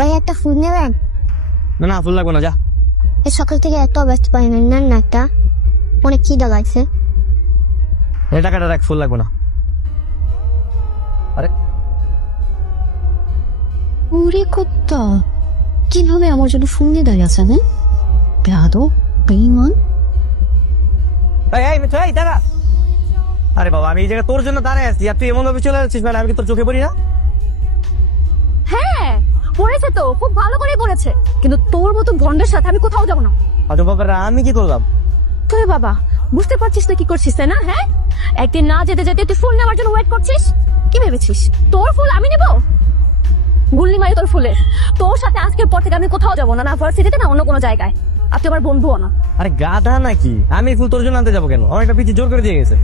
ভাই একটা ফুল নেবেন? না না, ফুল লাগবে না, যা। এই সকাল থেকে এত ব্যস্ত পারেন নেন না একটা, অনেক খিদা লাগছে। এই টাকাটা রাখ, ফুল লাগবে না। আরে ওরে কত্তা, কিভাবে আমার জন্য ফুল নিয়ে দাঁড়িয়ে আছে? হ্যাঁ, বেয়াদব, বেঈমান। এই এই মিঠু, এই দাঁড়া। আরে বাবা, আমি এই জায়গায় তোর জন্য দাঁড়ায় আছি, আর তুই এমন ভাবে চলে যাচ্ছিস, মানে আমি কি তোর চোখে পড়ি না? হ্যাঁ পড়েছে তো, খুব ভালো করে পড়েছে, কিন্তু তোর মতো ভন্ডের সাথে আমি কোথাও যাবো না। আরে বাবা, আমি কি করলাম? তুই বাবা বুঝতে পারছিস না কি করছিস, তাই না? হ্যাঁ, একদিন না যেতে যেতে তুই ফুল নেওয়ার জন্য ওয়েট করছিস। কি ভেবেছিস তোর ফুল আমি নেব? গুল্লি মারি তোর ফুলে। তোর সাথে আজকের পর থেকে আমি কোথাও যাবো না, না ভার্সিটিতে না অন্য কোনো জায়গায়। আর তুই আমার বন্ধুও না। আরে গাধা নাকি, আমি ফুল তোর জন্য আনতে যাবো কেন? আমার একটা পিচি জোর করে দিয়ে গেছে।